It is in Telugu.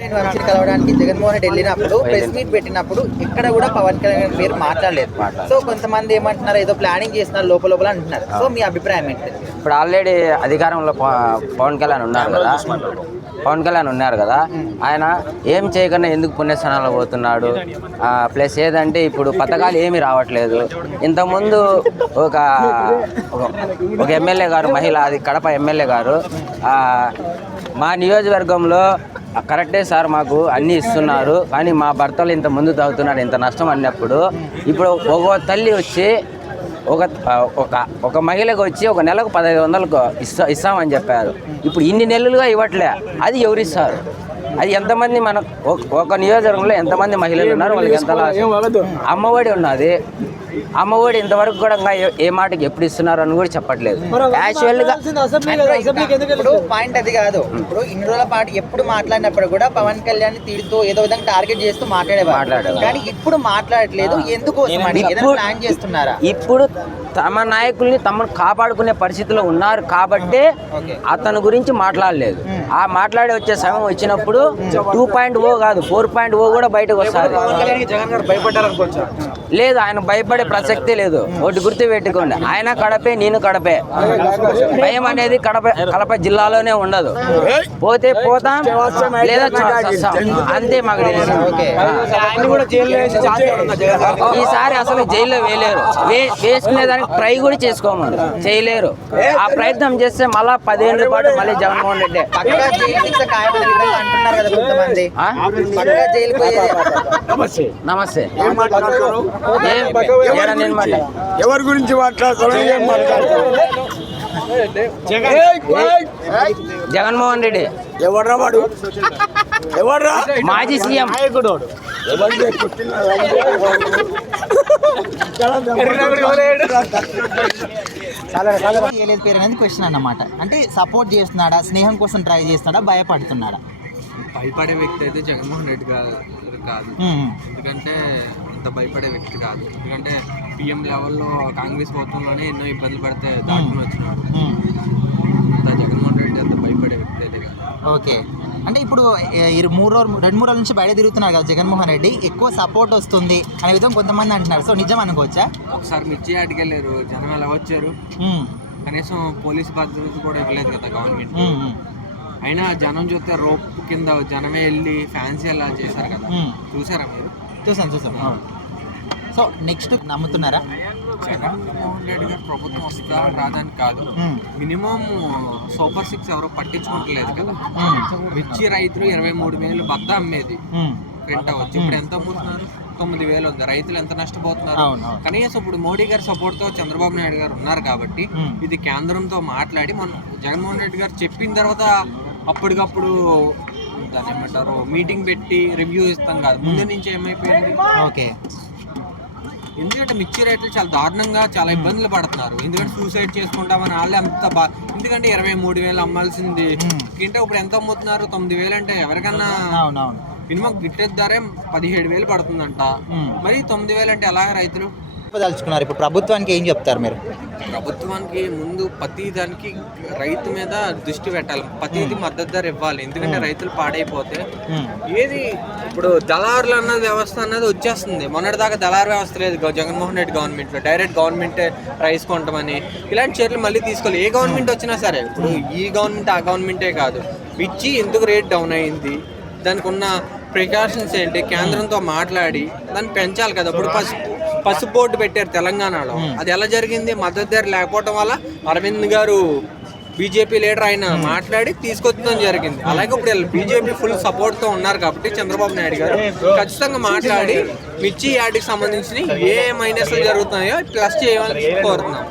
కలవడానికి జగన్మోహన్ రెడ్డి వెళ్ళినప్పుడు ప్రెస్ మీట్ పెట్టినప్పుడు ఎక్కడ కూడా పవన్ కళ్యాణ్ పేరు మాట్లాడలేదు. సో కొంతమంది ఏమంటున్నారు, ఏదో ప్లానింగ్ చేస్తున్నారు లోపల లోపల అంటున్నారు. సో మీ అభిప్రాయం ఏంటి? ఇప్పుడు ఆల్రెడీ అధికారంలో పవన్ కళ్యాణ్ ఉన్నారు కదా, ఆయన ఏం చేయకుండా ఎందుకు పుణ్యస్థానాలు పోతున్నాడు? ప్లస్ ఏదంటే ఇప్పుడు పథకాలు ఏమీ రావట్లేదు. ఇంతకుముందు ఒక ఎమ్మెల్యే గారు, మహిళ, అది కడప ఎమ్మెల్యే గారు, మా నియోజకవర్గంలో కరెక్టే సార్, మాకు అన్నీ ఇస్తున్నారు, కానీ మా భర్తలు ఇంత ముందు తాగుతున్నారు, ఇంత నష్టం అన్నప్పుడు ఇప్పుడు ఒక తల్లి వచ్చి ఒక మహిళకు వచ్చి ఒక నెలకు 1500 ఇస్తామని చెప్పారు. ఇప్పుడు ఇన్ని నెలలుగా ఇవ్వట్లే. అది ఎవరిస్తారు? అది ఎంతమంది మన ఒక నియోజకవర్గంలో ఎంతమంది మహిళలు ఉన్నారు, వాళ్ళకి ఎంత అమ్మఒడి ఉన్నది. అమ్మఒడి ఇంతవరకు కూడా ఏ మాటకి ఎప్పుడు ఇస్తున్నారు అని కూడా చెప్పట్లేదు. యాక్చువల్గా పాయింట్ అది కాదు. ఇప్పుడు ఇన్ని రోజుల పాటు ఎప్పుడు మాట్లాడినప్పుడు కూడా పవన్ కళ్యాణ్ తీరుతూ ఏదో విధంగా టార్గెట్ చేస్తూ మాట్లాడేవారు, కానీ ఇప్పుడు మాట్లాడట్లేదు. ఎందుకు ప్లాన్ చేస్తున్నారా? ఇప్పుడు తమ నాయకుల్ని తమను కాపాడుకునే పరిస్థితిలో ఉన్నారు కాబట్టి అతని గురించి మాట్లాడలేదు. ఆ మాట్లాడే వచ్చే సమయం వచ్చినప్పుడు 2.0 కాదు 4.0 కూడా బయటకు వస్తారు. లేదు, ఆయన భయపడే ప్రసక్తే లేదు. ఒకటి గుర్తు పెట్టుకోండి, ఆయన కడపే, నేను కడపే. భయం అనేది కడప జిల్లాలోనే ఉండదు. పోతే పోతాం, లేదా అంతే మాకు తెలుసు. ఈసారి అసలు జైల్లో వేయలేరు, వేసుకునేదానికి ట్రై కూడా చేసుకోమని చేయలేరు. ఆ ప్రయత్నం చేస్తే మళ్ళా 10 ఏళ్ళ పాటు మళ్ళీ జగన్మోహన్ రెడ్డి నమస్తే ఎవరి గురించి జగన్మోహన్ రెడ్డి ఎవర్రా వాడు? ఎవర్రా? మాజీ సీఎం. పేరు అనేది క్వశ్చన్ అన్నమాట. అంటే సపోర్ట్ చేస్తున్నాడా, స్నేహం కోసం ట్రై చేస్తున్నాడా, భయపడుతున్నాడా? భయపడే వ్యక్తి అయితే జగన్మోహన్ రెడ్డి కాదు. ఎందుకంటే అంత భయపడే వ్యక్తి కాదు. ఎందుకంటే పిఎం లెవెల్లో కాంగ్రెస్ ప్రభుత్వంలోనే ఎన్నో ఇబ్బందులు పడితే దాటుకుని వచ్చినాడు. అంత జగన్మోహన్ రెడ్డి అంత భయపడే వ్యక్తి అయితే కాదు. ఓకే, అంటే ఇప్పుడు 2-3 రోజుల నుంచి బయట తిరుగుతున్నారు కదా జగన్మోహన్ రెడ్డి, ఎక్కువ సపోర్ట్ వస్తుంది అనే విధంగా కొంతమంది అంటున్నారు. సో నిజం అనుకోవచ్చా? ఒకసారి మిర్చి అడిగెళ్ళారు, జనం ఎలా వచ్చారు? కనీసం పోలీస్ భద్రత కూడా ఇవ్వలేదు కదా గవర్నమెంట్. అయినా జనం చూస్తే రోప్ కింద జనమే వెళ్ళి ఫ్యాన్సీ ఎలా చేశారు కదా, చూసారా మీరు? చూసాను. సో నెక్స్ట్ నమ్ముతున్నారా? జగన్మోహన్ రెడ్డి గారు ప్రభుత్వం వస్తుందా రాదని కాదు, మినిమం సూపర్ 6 ఎవరో పట్టించుకోవట్లేదు కదా. మిర్చి రైతులు 23,000 బద్ద అమ్మేది ప్రింట్ అవ్వచ్చు, ఇప్పుడు ఎంత అమ్ముతున్నారు? 9,000 ఉంది. రైతులు ఎంత నష్టపోతున్నారు? కనీసం ఇప్పుడు మోడీ గారి సపోర్ట్ తో చంద్రబాబు నాయుడు గారు ఉన్నారు కాబట్టి ఇది కేంద్రంతో మాట్లాడి మనం జగన్మోహన్ రెడ్డి గారు చెప్పిన తర్వాత అప్పటికప్పుడు దాన్ని ఏమంటారు మీటింగ్ పెట్టి రివ్యూ ఇస్తాం కాదు, ముందు నుంచి ఏమైపోయింది. ఓకే, ఎందుకంటే మిర్చి రైతులు చాలా దారుణంగా చాలా ఇబ్బందులు పడుతున్నారు. ఎందుకంటే సూసైడ్ చేసుకుంటామని వాళ్ళే అంత ఎందుకంటే 23,000 అమ్మాల్సింది అంటే ఇప్పుడు ఎంత అమ్ముతున్నారు? 9,000 అంటే ఎవరికన్నా మినిమం గిట్టె ధరే 17,000 పడుతుందంట. మరి 9,000 అంటే ఎలాగ రైతులు తలుచుకున్నారు? ఇప్పుడు ప్రభుత్వానికి ఏం చెప్తారు మీరు? ప్రభుత్వానికి ముందు ప్రతి దానికి రైతు మీద దృష్టి పెట్టాలి, ప్రతిది మద్దతు ధర ఇవ్వాలి. ఎందుకంటే రైతులు పాడైపోతే ఏది ఇప్పుడు దళారులు అన్నది వ్యవస్థ అన్నది వచ్చేస్తుంది. మొన్నటిదాకా దళారు వ్యవస్థ లేదు జగన్మోహన్ రెడ్డి గవర్నమెంట్లో. డైరెక్ట్ గవర్నమెంటే ప్రైస్ కొంటామని ఇలాంటి చర్యలు మళ్ళీ తీసుకోవాలి. ఏ గవర్నమెంట్ వచ్చినా సరే, ఇప్పుడు ఈ గవర్నమెంట్ ఆ గవర్నమెంటే కాదు, మిర్చి ఎందుకు రేట్ డౌన్ అయింది, దానికి ఉన్న ప్రికాషన్స్ ఏంటి, కేంద్రంతో మాట్లాడి దాన్ని పెంచాలి కదా. ఇప్పుడు పసుపు బోర్డు పెట్టారు తెలంగాణలో, అది ఎలా జరిగింది? మద్దతు ధర లేకపోవడం వల్ల అరవింద్ గారు బీజేపీ లీడర్ ఆయన మాట్లాడి తీసుకొచ్చడం జరిగింది. అలాగే ఇప్పుడు బీజేపీ ఫుల్ సపోర్ట్ తో ఉన్నారు కాబట్టి చంద్రబాబు నాయుడు గారు ఖచ్చితంగా మాట్లాడి మిర్చి యాడ్కి సంబంధించి ఏ మైనస్లు జరుగుతున్నాయో ప్లస్ చేయాలని కోరుతున్నాం.